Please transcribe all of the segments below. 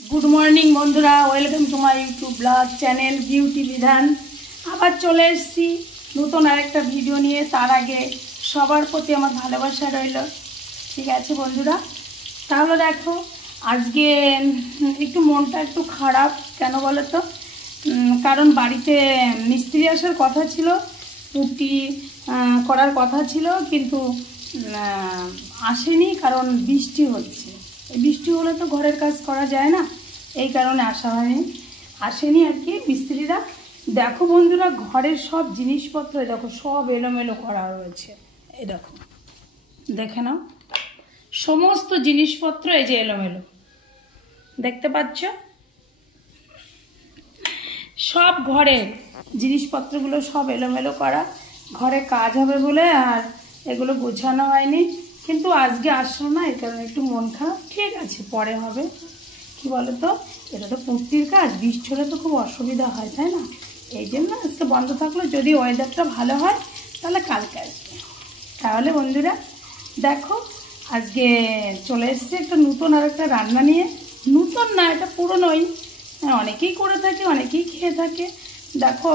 Good morning বন্ধুরা, welcome to my YouTube blog channel beauty বিধান। আবার চলে এসেছি নতুন আরেকটা ভিডিও নিয়ে। তার আগে সবার প্রতি আমার ভালোবাসা রইল। ঠিক আছে বন্ধুরা, তাহলে দেখো আজকে একটু মনটা একটু খারাপ। কেন বলো তো? কারণ বাড়িতে মিস্ত্রি আসার কথা ছিল, পুটি করার কথা ছিল, কিন্তু আসেনি। কারণ বৃষ্টি হচ্ছে, বৃষ্টি হলে তো ঘরের কাজ করা যায় না, এই কারণে আসেনি আর কি মিস্ত্রিরা। দেখো বন্ধুরা, ঘরের সব জিনিসপত্র দেখো সব এলোমেলো করা রয়েছে। এই দেখো, দেখে নাও, সমস্ত জিনিসপত্র এই যে এলোমেলো দেখতে পাচ্ছ। সব ঘরের জিনিসপত্রগুলো সব এলোমেলো করা, ঘরে কাজ হবে বলে আর এগুলো গোছানো হয়নি। কিন্তু আজকে আসলো না, এই কারণে একটু মন খারাপ। ঠিক আছে, পরে হবে। কি বলো তো, এটা তো পুটির কাজ, বৃষ্টি হলে তো খুব অসুবিধা হয়, তাই না? এই জন্য আজকে বন্ধ থাকলো। যদি ওয়েদারটা ভালো হয় তাহলে কালকে আসবে। তাহলে বন্ধুরা দেখো, আজকে চলে এসছে একটা নতুন আর একটা রান্না নিয়ে। নতুন না, এটা পুরনোই, অনেকেই করে থাকে, অনেকেই খেয়ে থাকে। দেখো,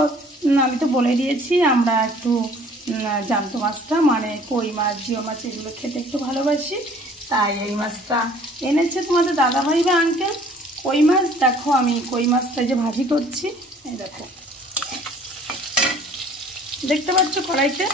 আমি তো বলে দিয়েছি আমরা একটু জ্যান্ত মাছটা মানে কই মাছ, জিও মাছ এগুলো খেতে একটু ভালোবাসি। তাই এই মাছটা এনেছে তোমাদের দাদাভাই বা আঙ্কেল, কই মাছ। দেখো আমি কই মাছটা যে ভাজি করছি, এই দেখো দেখতে পাচ্ছ কড়াইতে।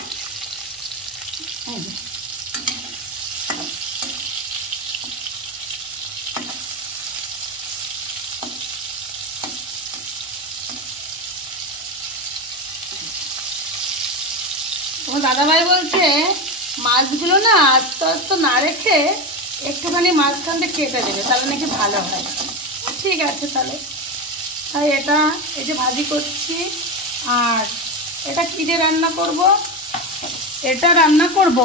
তোমার দাদাভাই বলছে মাছগুলো না আস্তে আস্তে না রেখে একটুখানি মাঝখানটা কেটে দেবে, তাহলে নাকি ভালো হয়। ঠিক আছে তাহলে, তাই এটা এই যে ভাজি করছি। আর এটা কী দিয়ে রান্না করব? এটা রান্না করব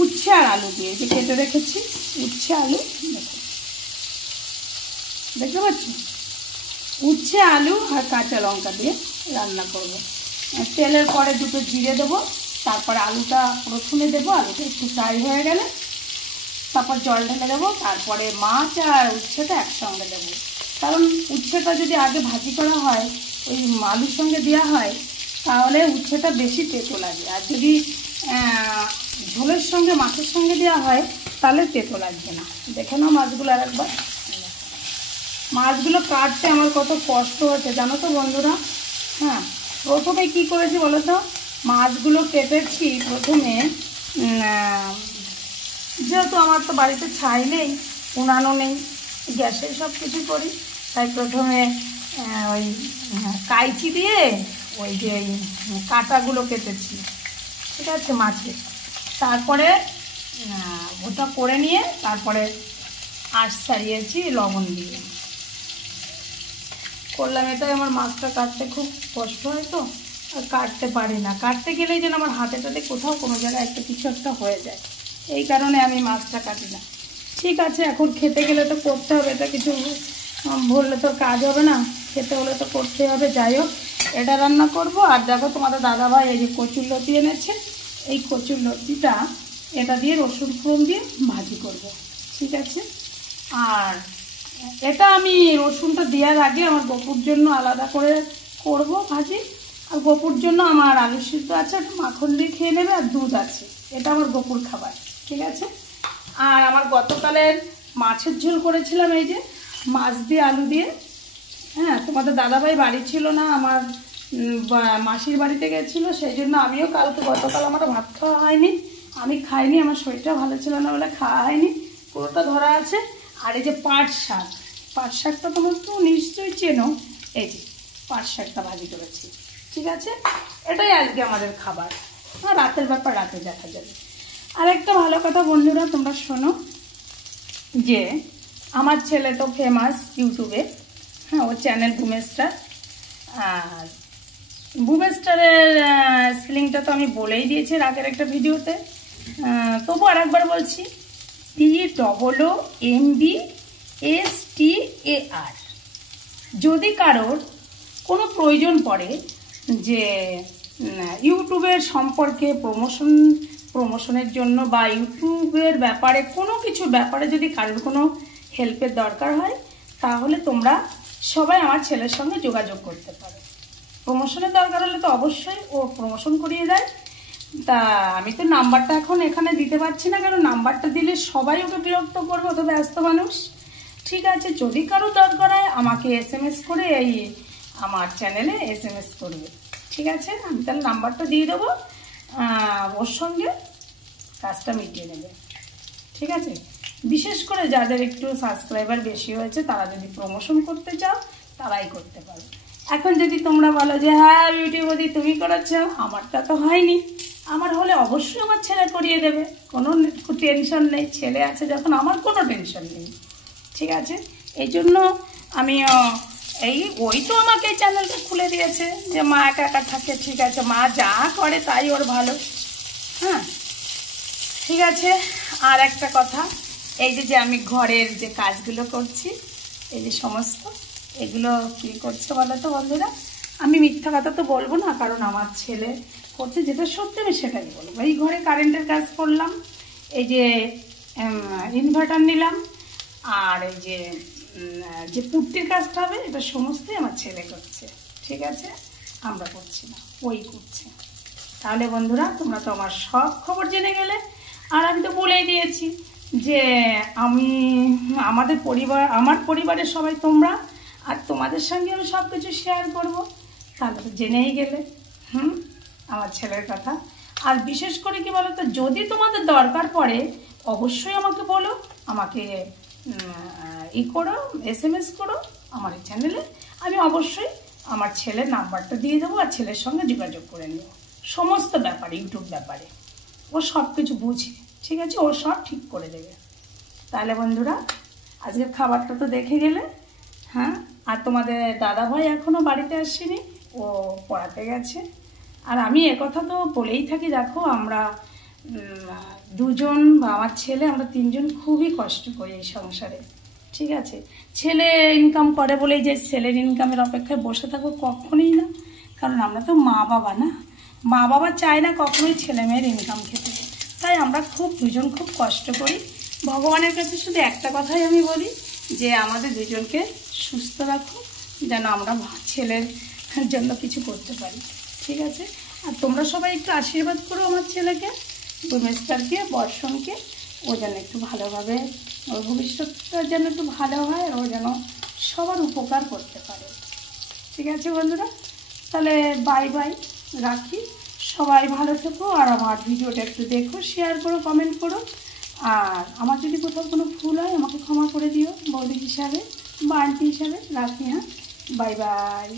উচ্ছে আর আলু দিয়ে, যে কেটে রেখেছি উচ্ছে আলু। দেখতে পাচ্ছি, উচ্ছে আলু আর কাঁচা লঙ্কা দিয়ে রান্না করব। তেলের পরে দুটো জিরে দেবো, তারপরে আলুটা প্রথমে দেবো, আলুটা একটু ফ্রাই হয়ে গেলে তারপর জল ঢেলে দেবো, তারপরে মাছ আর উচ্ছেটা একসঙ্গে দেবো। কারণ উচ্ছেটা যদি আগে ভাজি করা হয়, ওই আলুর সঙ্গে দেওয়া হয়, তাহলে উচ্ছেটা বেশি তেতো লাগে। আর যদি ঝোলের সঙ্গে মাছের সঙ্গে দেওয়া হয় তাহলে তেতো লাগবে না। দেখে নাও মাছগুলো আর একবার। মাছগুলো কাটতে আমার কত কষ্ট হচ্ছে জানো তো বন্ধুরা। হ্যাঁ, প্রথমে কি করেছি বলো তো, মাছগুলো কেটেছি প্রথমে। যেহেতু আমার তো বাড়িতে ছাই নেই, উনানও নেই, গ্যাসে সব কিছু করি, তাই প্রথমে ওই কাইচি দিয়ে ওই যে কাঁটাগুলো কেটেছি, ঠিক আছে, মাছের। তারপরে ওটা করে নিয়ে তারপরে আঁশ ছাড়িয়েছি লবণ দিয়ে করলাম। এটাই আমার মাছটা কাটতে খুব কষ্ট হয় তো, আর কাটতে পারি না। কাটতে গেলেই যেন আমার হাতেটাতে কোথাও কোনো জায়গায় একটা কিছু একটা হয়ে যায়, এই কারণে আমি মাছটা কাটি না। ঠিক আছে, এখন খেতে গেলে তো করতে হবে, এটা কিছু বললে তো কাজ হবে না, খেতে হলে তো করতে হবে। যাই হোক, এটা রান্না করব। আর দেখো তোমাদের দাদাভাই এই যে কচুর লতি এনেছে, এই কচুর লতিটা এটা দিয়ে রসুন ফোড়ন দিয়ে ভাজি করব। ঠিক আছে, আর এটা আমি রসুনটা দেওয়ার আগে আমার গপুর জন্য আলাদা করে করব ভাজি। আর গপুর জন্য আমার আলু সিদ্ধ আছে, একটা মাখন দিয়ে খেয়ে নেবে, আর দুধ আছে, এটা আমার গপুর খাবার। ঠিক আছে, আর আমার গতকালের মাছের ঝোল করেছিলাম এই যে মাছ দিয়ে আলু দিয়ে। হ্যাঁ, তোমাদের দাদাভাই বাড়ি ছিল না, আমার মাসির বাড়িতে গেছিলো, সেই জন্য আমিও গতকাল আমার ভাত খাওয়া হয়নি, আমি খাইনি, আমার শরীরটা ভালো ছিল না বলে খাওয়া হয়নি, পুরোটা ধরা আছে। আর এই যে পাট শাক, পাট শাকটা তোমার তো নিশ্চয়ই চেনো, এই যে পাট শাকটা ভাজি করেছি। ঠিক আছে, এটাই আজকে আমাদের খাবার। আর রাতের ব্যাপার রাতে দেখা যাবে। আর একটা ভালো কথা বন্ধুরা, তোমরা শোনো, যে আমার ছেলে তো ফেমাস ইউটিউবে। হ্যাঁ, ওর চ্যানেল বুমেস্টার। আর বুমেস্টারের স্পেলিংটা তো আমি বলেই দিয়েছি আগের একটা ভিডিওতে, তবু আর একবার বলছি, PWMBSTAR। যদি কারোর কোনো প্রয়োজন পড়ে যে ইউটিউবের সম্পর্কে প্রমোশনের জন্য বা ইউটিউবের ব্যাপারে কোনো কিছু ব্যাপারে যদি কারোর কোনো হেল্পের দরকার হয়, তাহলে তোমরা সবাই আমার ছেলের সঙ্গে যোগাযোগ করতে পারো। প্রমোশনের দরকার হলে তো অবশ্যই ও প্রমোশন করিয়ে দেয়। তা আমি তো নাম্বারটা এখন এখানে দিতে পারছি না, কারণ নাম্বারটা দিলে সবাই ওকে বিরক্ত করবে, ও তো ব্যস্ত মানুষ। ঠিক আছে, যদি কারো দরকার হয় আমাকে SMS করে এই আমার চ্যানেলে SMS করবে। ঠিক আছে, আমি তাহলে নাম্বারটা দিয়ে দেবো, ওর সঙ্গে কাজটা মিটিয়ে নেবে। ঠিক আছে, বিশেষ করে যাদের একটু সাবস্ক্রাইবার বেশি হয়েছে তারা যদি প্রমোশন করতে চাও তারাই করতে পারো। এখন যদি তোমরা বলো যে হ্যাঁ ইউটিউবে তুমি করাচ্ছ, আমারটা তো হয়নি, আমার হলে অবশ্যই আমার ছেলে করিয়ে দেবে, কোনো টেনশন নেই। ছেলে আছে যখন আমার কোনো টেনশন নেই। ঠিক আছে, এই জন্য আমি ওই তো আমাকে এই চ্যানেলটা খুলে দিয়েছে যে মা একা একা থাকে। ঠিক আছে, মা যা করে তাই ওর ভালো। হ্যাঁ, ঠিক আছে। আর একটা কথা, এই যে আমি ঘরের যে কাজগুলো করছি, এই যে সমস্ত এগুলো কী করছে বলো তো বন্ধুরা? আমি মিথ্যা কথা তো বলবো না, কারণ আমার ছেলে করছে যেটা সত্যি আমি সেটাই বলবো। এই ঘরে কারেন্টের কাজ করলাম, এই যে ইনভার্টার নিলাম, আর এই যে পুট্টির কাজটা হবে এটা সমস্তই আমার ছেলে করছে। ঠিক আছে, আমরা করছি না, ওই করছে। তাহলে বন্ধুরা তোমরা তো আমার সব খবর জেনে গেলে। আর আমি তো বলেই দিয়েছি যে আমার পরিবারের সবাই তোমরা, আর তোমাদের সঙ্গে আমি সব কিছু শেয়ার করবো। তাহলে তো জেনেই গেলে আমার ছেলের কথা। আর বিশেষ করে কি বলো তো, যদি তোমাদের দরকার পড়ে অবশ্যই আমাকে বলো, আমাকে করো, SMS করো আমার এই চ্যানেলে। আমি অবশ্যই আমার ছেলের নাম্বারটা দিয়ে দেবো আর ছেলের সঙ্গে যোগাযোগ করে নেব সমস্ত ব্যাপারে, ইউটিউব ব্যাপারে। ও সব কিছু বুঝে। ঠিক আছে, ও সব ঠিক করে দেবে। তাহলে বন্ধুরা আজকের খাবারটা তো দেখে গেলে। হ্যাঁ, আর তোমাদের দাদাভাই এখনও বাড়িতে আসেনি, ও পড়াতে গেছে। আর আমি একথা তো বলেই থাকি, দেখো আমরা দুজন বা আমার ছেলে, আমরা তিনজন খুবই কষ্ট করি এই সংসারে। ঠিক আছে, ছেলে ইনকাম করে বলেই যে ছেলের ইনকামের অপেক্ষায় বসে থাকবো, কখনোই না। কারণ আমরা তো মা বাবা না, মা বাবা চায় না কখনোই ছেলে মেয়ের ইনকাম খেতে। তাই আমরা দুজন খুব কষ্ট করি। ভগবানের কাছে শুধু একটা কথাই আমি বলি যে আমাদের দুজনকে সুস্থ রাখো, যেন আমরা ছেলের জন্য কিছু করতে পারি। ঠিক আছে, আর তোমরা সবাই একটু আশীর্বাদ করো আমার ছেলেকে, ভূমেশকে, বর্ষণকে। ও যেন একটু ভালোভাবে, ওর ভবিষ্যৎটা যেন একটু ভালো হয়, ও যেন সবার উপকার করতে পারে। ঠিক আছে বন্ধুরা, তাহলে বাই বাই, রাখি। সবাই ভালো থেকো, আর আমার ভিডিওটা একটু দেখো, শেয়ার করো, কমেন্ট করো। আর আমার যদি কোথাও কোনো ভুল হয় আমাকে ক্ষমা করে দিও বৌদি হিসাবে বা আন্টি হিসাবে। রাখি, হ্যাঁ, বাই বাই।